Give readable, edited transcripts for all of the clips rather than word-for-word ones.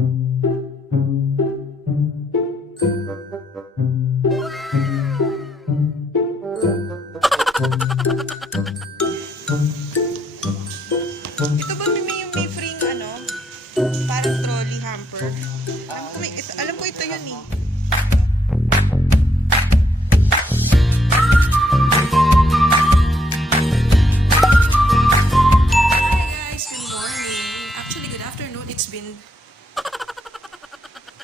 Ito ba may free parang trolley hamper? Alam ko ito yun eh. It's been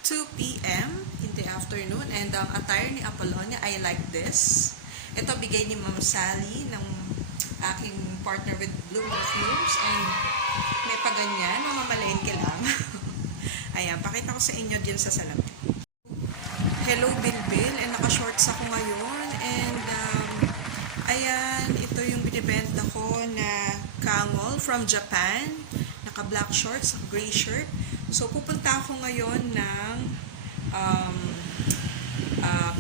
2 p.m. in the afternoon and ang attire ni Apolonia, I like this. Ito bigay ni Ma'am Sally ng aking partner with Bloom Perfumes and may paganyan, mamamalain ka lang. Ayan, pakita ko sa inyo din sa Salamat. Hello Bilbil, and naka-shorts ako ngayon and ayan, ito yung binibenta ko na kangol from Japan. Naka-black shorts, gray shirt. So, pupunta ako ngayon ng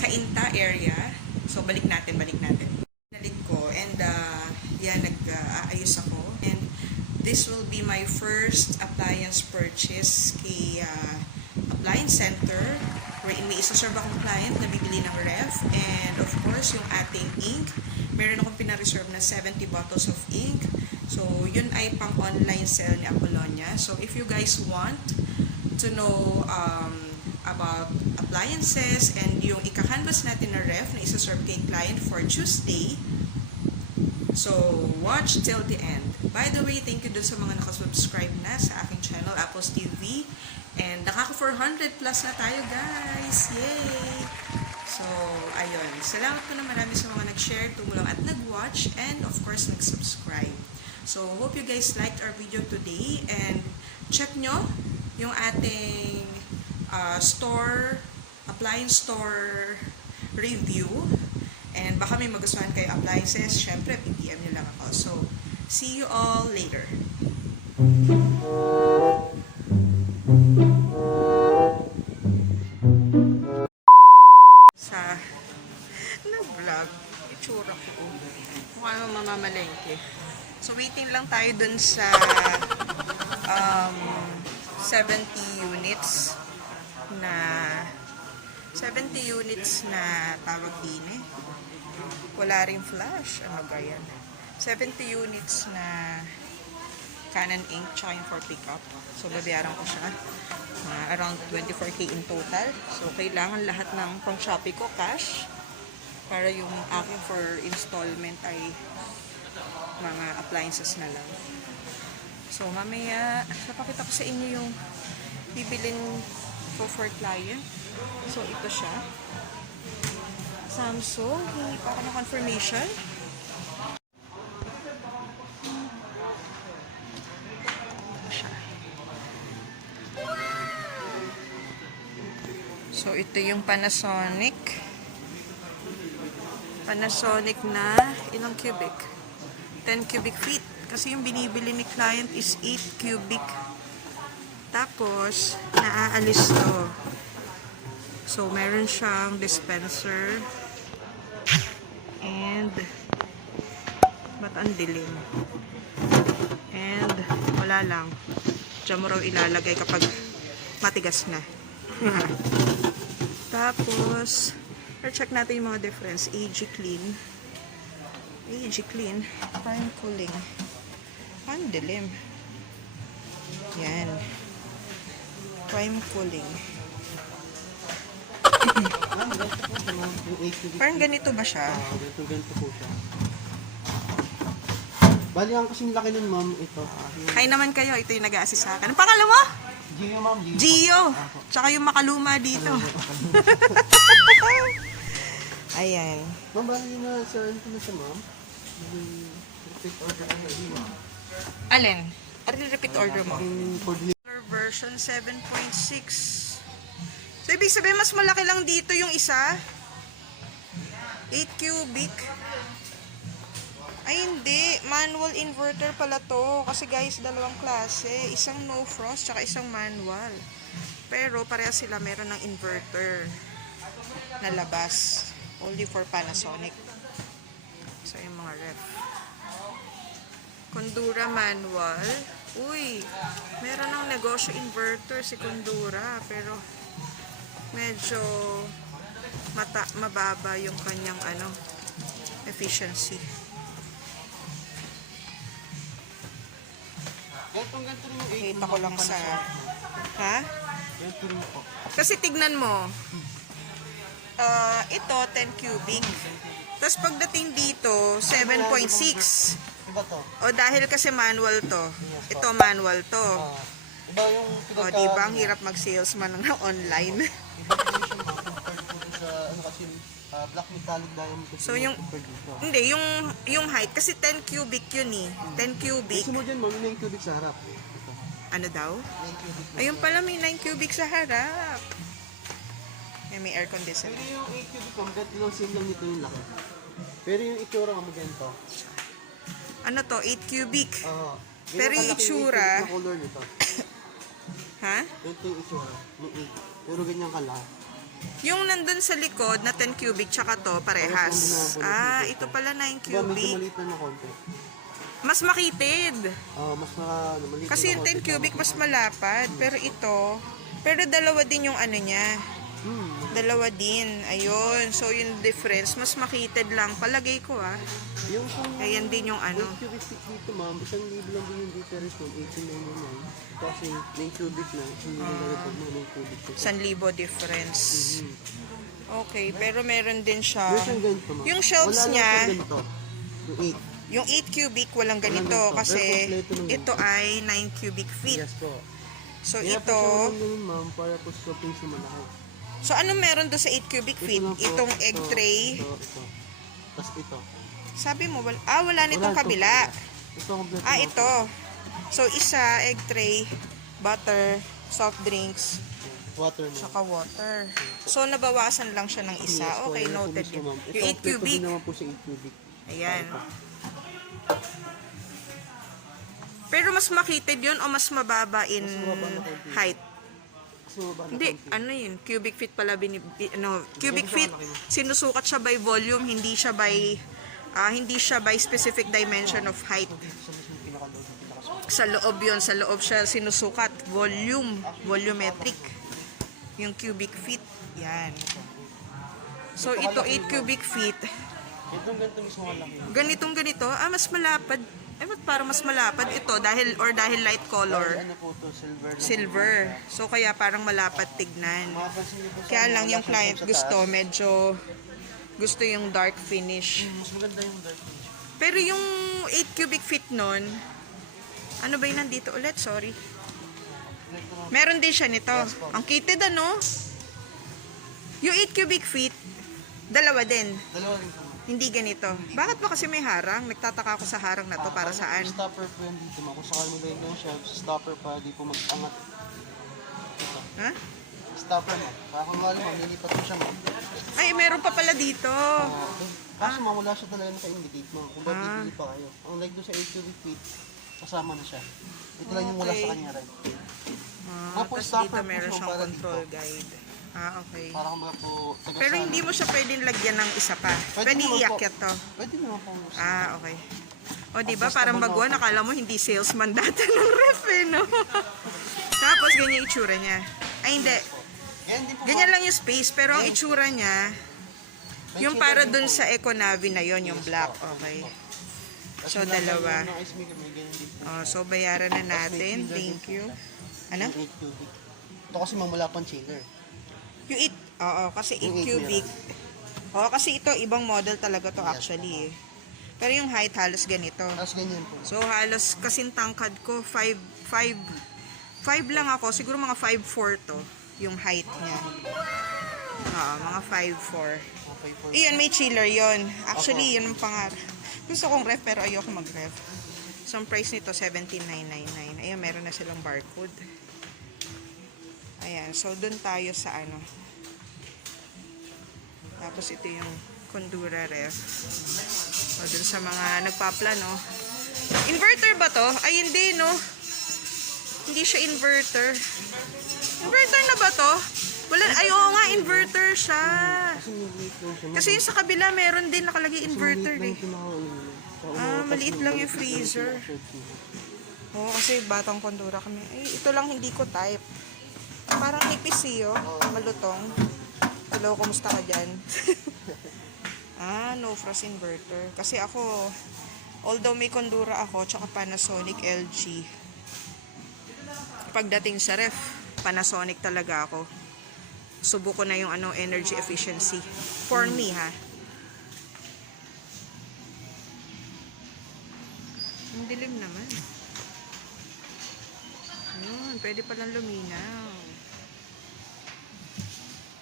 Kainta area. So, balik natin. Balik ko. And, yan, nag-aayos ako. And, this will be my first appliance purchase kay Appliance Center. Wherein may isa-serve akong client na bibili ng ref. And, of course, yung ating ink. Meron akong pina-reserve na 70 bottles of ink. So, yun ay pang-online sale ni Apolonia. So, if you guys want to know about appliances and yung ika-canvas natin na ref na isa-serve kay client for Tuesday, so, watch till the end. By the way, thank you dun sa mga nakasubscribe na sa aking channel, Apples TV. And nakaka-400 plus na tayo, guys! Yay! So, ayun. Salamat po na marami sa mga nag-share, tumulong at nag-watch, and of course, nag-subscribe. So, hope you guys liked our video today and check nyo yung ating appliance store review and baka may magustuhan kayo appliances, syempre, PM nyo lang ako. So, see you all later. Sa nag-vlog, itsura ko. Mukha naman mamamalengke. So, waiting lang tayo dun sa 70 units na tawag din eh. Wala rin flash. Ano ba yan? 70 units na Canon ink tsaka yung for pickup. So, babayaran ko siya. Around 24K in total. So, kailangan lahat ng pang Shopee ko cash para yung aking for installment ay mga appliances na lang. So, mamaya, napakita ko sa inyo yung bibilin ko for client. So, ito siya. Samsung. Hindi pa ako na confirmation. Ito siya. So, ito yung Panasonic. Panasonic na ilang cubic? 10 cubic feet. Kasi yung binibili ni client is 8 cubic. Tapos, naaalis to. So, meron siyang dispenser. And, ba't ang dilim? And, wala lang. Diyan mo raw ilalagay kapag matigas na. Tapos, check natin yung mga difference. AG clean. AG clean. Prime cooling. Ang dilim. Yan. Prime cooling. Parang ganito ba siya? Ganito po siya. Bali ang kasing laki nun, ma'am, ito. Hi naman kayo. Ito yung nag-a-assist sa akin. Ang pangalan mo? Gio, ma'am. Gio. Tsaka yung makaluma dito. Ayan. Ma'am, bali na, sir, ano na siya, ma'am? Repeat order na siya. Alin? Ano yung repeat order mo? For Version 7.6. So, ibig sabihin, mas malaki lang dito yung isa. 8 cubic. Ay, hindi. Manual inverter pala to. Kasi guys, dalawang klase. Isang no frost, tsaka isang manual. Pero, pareha sila meron ng inverter na labas. Only for Panasonic. So, yung mga ref. Kondura manual. Uy, meron ng negosyo inverter si Kundura, pero medyo mababa yung kanyang efficiency. Ganito rin yung 8. Kita ko lang sa... Ha? Ganito rin po. Kasi tignan mo, ito 10 cubic. Tapos pagdating dito, 7.6. Iba to. O dahil kasi manual to. Ito manual to. Iba yung O diba, ang hirap mag-salesman ng online. Iba yung sa kasi black metallic diamond. So yung, hindi, yung height, kasi 10 cubic yun eh. 10 cubic. Gusto mo dyan, may 9 cubic sa harap. Ito. Ano daw? 9 cubic. Ayun pala, may 9 cubic sa harap. May air conditioner. Pero yung 8 cubic, ganito lang same lang nito yung laki. Pero yung itsura mo ganito. Ano to? 8 cubic. Pero yung kalaki itsura... yung color nito. Ha? Ito yung itsura, yung 8. Pero ganyan kalaki. Yung nandun sa likod na 10 cubic, tsaka to, parehas. Ito pala 9 Diba, medyo cubic. maliit na ng konti. Mas makitid. Mas maliit Kasi yung 10 cubic mas malapad. Pero ito, pero dalawa din yung niya. Dalawa din. Ayun. So, yung difference, mas makitid lang. Palagay ko Yung ayan din yung 8 cubic feet dito ma'am, 1,000 lang din yung difference ma'am, 1899. Kasi 9 cubic na, 1,000 lang lalagay mo 9 cubic feet. 1,000 difference. Okay, pero meron din siya. Yung ganito ma'am. Yung shelves Wala niya, lang ganito. Yung 8. yung 8 cubic, walang ganito. ganito. Kasi Pero kompleto ng ito ay 9 cubic feet. Yes po. So, Kaya ito... po siya ganun ma'am, para po sa pinsa malaki. So, anong meron doon sa 8 cubic feet? Ito lang po, Itong egg tray. Ito. Tapos ito. Sabi mo, wala nitong kabila. Ito kompleto. Ito. So, isa, egg tray, butter, soft drinks, Water ma'am. saka water. So, nabawasan lang siya ng isa. Yes po, Okay, yan po noted mismo, yun. ma'am. Yung Ito, 8 cubic. Ito naman po sa 8 cubic. Ayan. Pero mas makitid yun o mas mababa in height? Hindi, yun, cubic feet pala cubic feet, sinusukat siya by volume, hindi siya by specific dimension of height. Sa loob siya sinusukat, volumetric. Yung cubic feet, yan. So ito 8 cubic feet. Ganito, mas malapad. Ba't parang mas malapad ito dahil light color? Ano po to, Silver. So, kaya parang malapad tignan. Kaya lang yung client gusto yung dark finish. Mas maganda yung dark finish. Pero yung 8 cubic feet nun, ano ba yun nandito ulit? Sorry. Meron din siya nito. Ang kitid Yung 8 cubic feet, dalawa din. Dalawa rin po. Hindi ganito. Bakit ba kasi may harang? Nagtataka ako sa harang na to para saan? Stopper po yan dito ma'am. Kung sakali mo gawin yung shelves, stopper pa, di po mag-angat. Ito. Ha? Stopper mo. Kaya kung wala mo, nilipat mo siya ma'am. Ay, meron pa pala dito. Kaso ma'am, wala siya talaga naka-indicate ma'am. Kung ba't bibili pa kayo. Ang like doon sa 8 cubic feet, kasama na siya. Ito lang yung wala sa kanya rin. Tapos dito meron siyang control guide. Okay. Para kung po, Pero hindi mo siya pwedeng lagyan ng isa pa. Pwede iakyat to. Pwede naman po. Okay. O diba, parang baguhan, nakala mo hindi salesman dati ng ref no? Tapos ganyan yung itsura niya. Ay hindi. Ganyan lang yung space, pero ang itsura niya, yung para dun sa Econavi na yon yung black. Okay. So, dalawa. So, bayaran na natin. Thank you. Ano? Ito kasi mamula pang chiller. Yung kasi 8 cubic. Kasi ito, ibang model talaga to actually. Pero yung height halos ganito. Halos ganyan po. So, halos kasing tangkad ko, 5 lang ako. Siguro mga 5'4" to, yung height niya. Mga 5'4". Iyon, may chiller yon. Actually, yun ang pangarap. Gusto kong ref, pero ayoko mag-ref. So, ang price nito, $17,999. Ayun, meron na silang barcode. Ayan, so dun tayo sa Tapos ito yung Kundura ref. O dun sa mga nagpaplano. Inverter ba to? Ay, hindi, no? Hindi siya inverter. Inverter na ba to? Oo nga, inverter siya. Kasi yung sa kabila, meron din nakalagay inverter eh. Maliit lang yung freezer. Oo, kasi batang kondura kami. Ay, ito lang hindi ko type. Parang nipis malutong. Hello, kumusta ka dyan? No frost inverter. Kasi ako, although may kondura ako, tsaka Panasonic, LG. Pagdating sa ref, Panasonic talaga ako. Subo ko na yung energy efficiency. For me, ha. Ang dilim naman. Yun, pwede palang luminaw.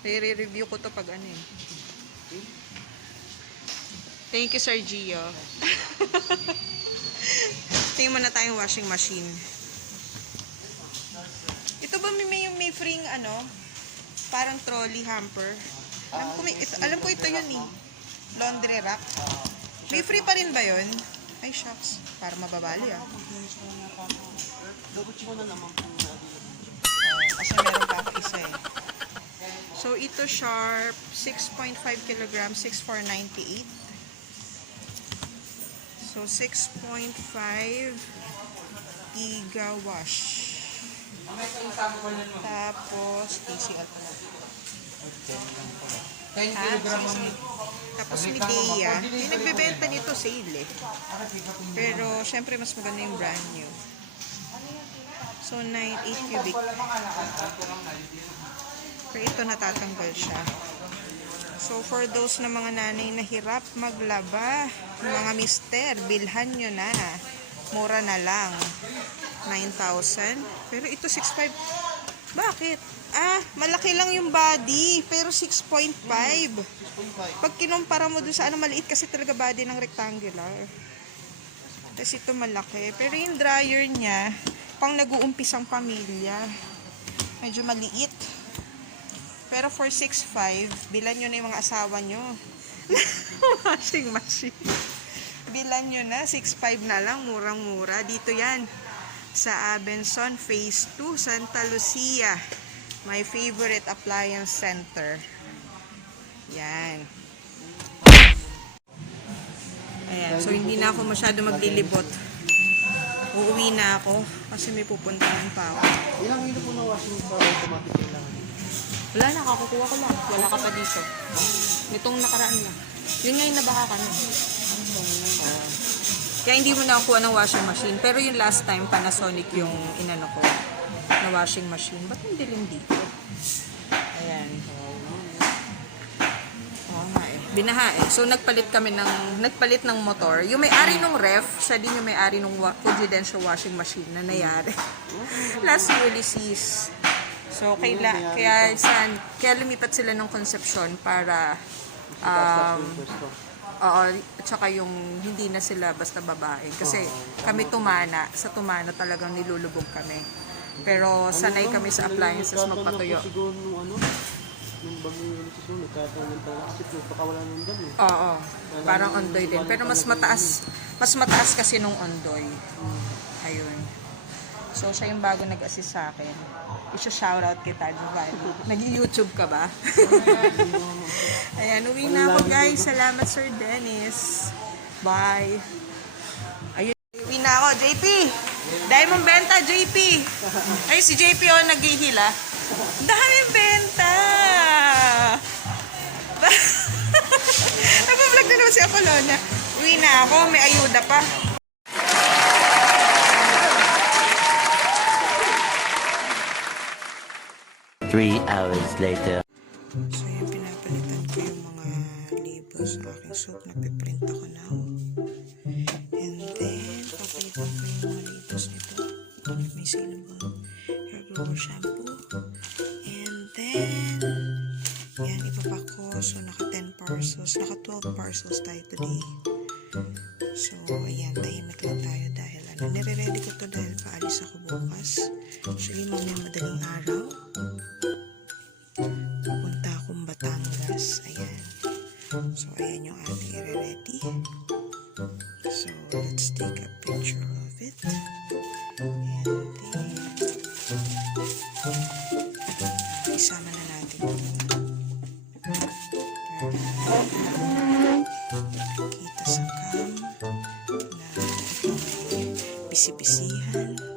I-review ko to pag Thank you, Sir Gio. Tingin mo na tayong washing machine. Ito ba may free parang trolley hamper? Alam ko ito yun eh. Laundry rack. May free pa rin ba yun? Ay, shucks. Para mababali Double check mo na naman kung kasi meron pa ako isa eh. So, ito sharp, 6.5 kg, 6,498. So, 6.5 giga wash. Tapos, TCL pa lang. 10 kg Tapos ni Bea, yung nagbebenta nito sale eh. Pero, syempre, mas maganda yung brand new. So, 8 cubic. Pero ito natatanggal siya. So, for those na mga nanay na hirap maglaba, mga mister, bilhan nyo na. Mura na lang. 9,000. Pero ito 6.5. Bakit? Malaki lang yung body. Pero 6.5. Pag kinumpara mo dun sa maliit kasi talaga body ng rectangular. Tapos ito malaki. Pero yung dryer niya, pang nag-uumpisang pamilya. Medyo maliit. Pero for 6.5, bilan nyo na yung mga asawa nyo. Washing machine. Bilan nyo na, 6.5 na lang, murang-mura. Dito yan, sa Abenson, Phase 2, Santa Lucia. My favorite appliance center. Yan. Ayan, so hindi na ako masyado maglilibot. Uuwi na ako kasi may pupuntahan pa ako. Ilang hilo po ng washing sa automatic kailangan? Wala na, kakukuha ko lang. Wala ka pa dito. Nitong nakaraan lang. Yun nga yung nabaha kami. Kaya hindi mo nakakuha ng washing machine. Pero yung last time, Panasonic yung inano ko na washing machine. Ba't yung dilim dito? Ayan. Oo nga eh. Binaha eh. So nagpalit ng motor. Yung may-ari nung ref, siya din yung may-ari nung confidential washing machine na nayari. Last Ulysses. So kaya lumipat sila ng Concepcion para at saka yung hindi na sila basta babae. Kasi kami sa tumana talagang nilulubog kami. Pero sanay kami sa appliances magpatuyo. Yung bagong ulit nagkataon ng talaksip, nagpakawala ng dami. Oo, parang ondoy din. Pero mas mataas kasi nung ondoy. Ayun. So, siya yung bago nag-assist sa akin. Isha-shoutout kita, Giovanni. Nag-YouTube ka ba? Ayan, uwi na ako guys. Salamat, Sir Dennis. Bye. Ayun, uwi na ako. JP! Dahil mong benta, JP! Ay, si JP naghihila. Daming benta! Nagpa-vlog na naman si Apolonia. Uwi na ako, may ayuda pa. Three hours later. So yan, pinapalitan ko yung mga labels sa aking soap. Nagpiprint ako now. And then, papalitan ko yung mga labels nito. May saleable hair grower shampoo. And then, yan, ipapak ko. So, naka 10 parcels. Naka 12 parcels tayo today. So, ayan, tahimik lang tayo dahil nire-ready ko to dahil paalis ako bukas. Actually, mamaya madaling araw. Pupunta akong Batangas. Ayan. So, ayan yung ating i-ready. So, let's take a picture of it. And then, isama na natin ito. Para kita sa cam na ito ay bisibisihan.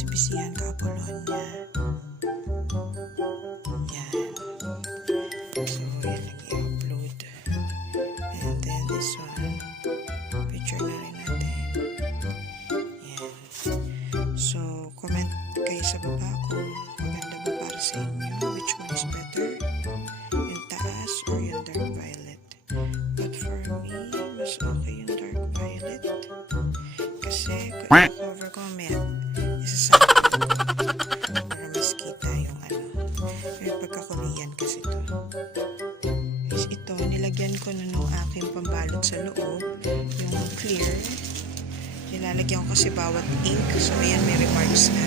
bisi-bisihan ka, Apolonia. Yan. So, yan lang i-upload. And then this one, picture na rin natin. Yan. So, comment kayo sa baba kung maganda ba para sa inyo. Which one is better? Yung taas or yung dark violet? But for me, mas okay yung dark violet. Kasi, cover ko mamaya, isasama para mas kita yung yung pagkakorean kasi ito. Guys, ito, nilagyan ko na nung aking pambalot sa loob, yung clear. Nilalagyan ko kasi bawat ink. So, ayan, may remarks na.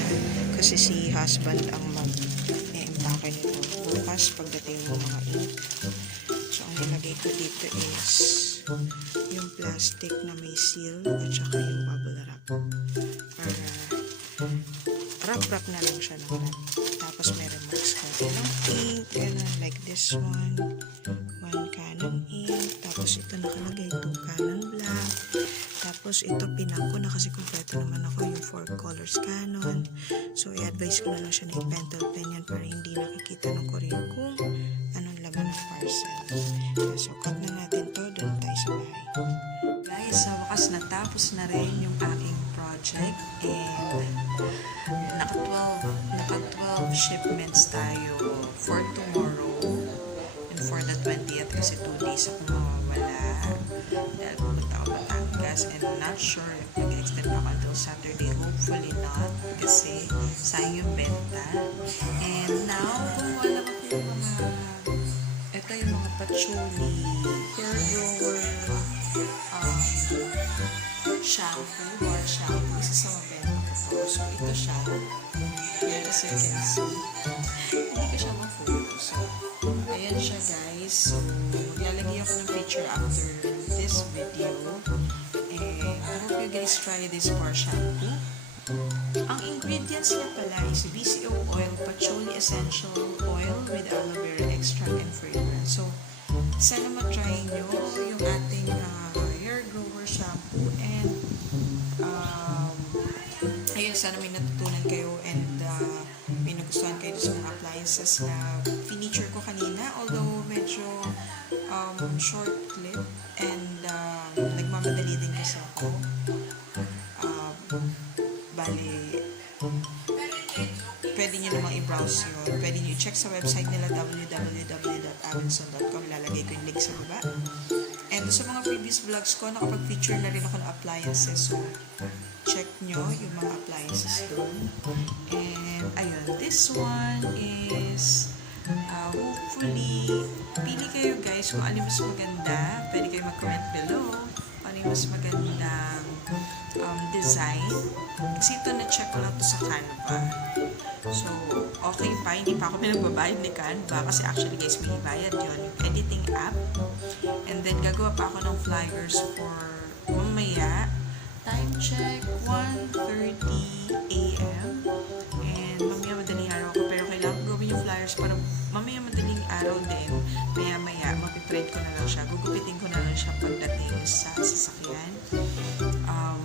Kasi si husband ang mag-e-empake nito. Bukas, pagdating mo mga ink. So, ang nilagay ko dito is yung plastic na may seal at saka yung bubble wrap. Para wrap na lang siya ng wrap. Tapos may remarks ko. Ilang ink, gano'n, like this one. 1 Canon ink. Tapos ito nakalagay 2 Canon black. Tapos ito pinang ko na kasi kompleto naman ako yung 4 colors Canon. So i-advise ko na lang siya na i-pentel pen yan para hindi nakikita ng courier kung anong laman ng parcel. So cut na natin to, doon tayo sa bahay. Guys, sa wakas natapos na rin yung aking project and naka 12 shipments tayo for tomorrow and for the 20th kasi 2 days ako mawawala dahil pumunta ako Batangas and not sure if mag-extend ako until Saturday, hopefully not kasi sayang yung benta. And now kumuha lang ako yung ito yung mga patchouli hair grower shampoo, bar shampoo, isa sa mabenta ko to. So ito siya, yan as you can see, hindi ko siya ma-photo. So ayan siya guys. So maglalagay ako ng picture after this video and I hope you guys try this bar shampoo. Ang ingredients niya pala is BCO oil, patchouli essential oil with aloe vera extract and fragrance. So sana matry nyo yung ating hair grower shampoo and ayun, sana may natutunan kayo and may nagustuhan kayo sa mga appliances na feature ko kanina, although medyo short clip and nagmamadali din kasi ako. Bali, pwede nyo namang i-browse yun. Pwede nyo i-check sa website nila www.avinson.com. Lalagay ko yung link sa baba. And sa mga previous vlogs ko, nakapag-feature na rin ako ng appliances. So, check nyo yung mga appliances doon. And, ayun, this one is hopefully, pili kayo guys kung ano mas maganda. Pwede kayo mag-comment below kung ano yung mas magandang design. Kasi ito na-check ko lang to sa Canva. So, okay pa. Hindi pa ako pinagbabayad ni Canva kasi actually guys, may ibayad yun. Yung editing app. And then, gagawa pa ako ng flyers for mamaya. Time check, 1:30 a.m. And mamaya madaling araw ako. Pero kailangan ko gawin yung flyers para mamaya madaling araw din. Maya-maya, mapiprint ko na lang siya. Gugupitin ko na lang siya pagdating sa sasakyan.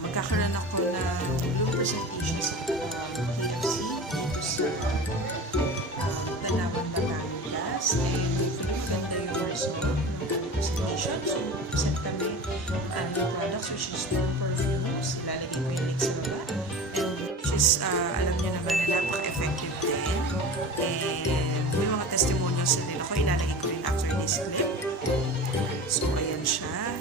Magkakaroon ako ng blue presentation sa KFC dito sa Salamat, Batangas. And maganda yung result ng presentation. So, present kami ng products which is no perfumes. Ilalagay ko yung link sa baba. And which is, alam nyo naman na napaka-effective din. And may mga testimonials na din ako. Ilalagay ko rin after this clip. So, ayan siya.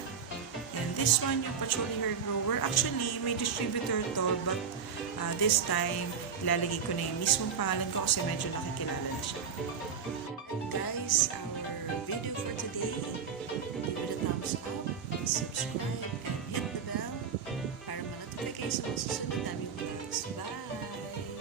And this one, yung patchouli hair grower. Actually, may distributor to, but this time, ilalagay ko na yung mismong pangalan ko kasi medyo nakikilala na siya. Guys, our video for today, give it a thumbs up, subscribe, and hit the bell para ma-notify kayo sa mga susunod naming vlogs. Bye!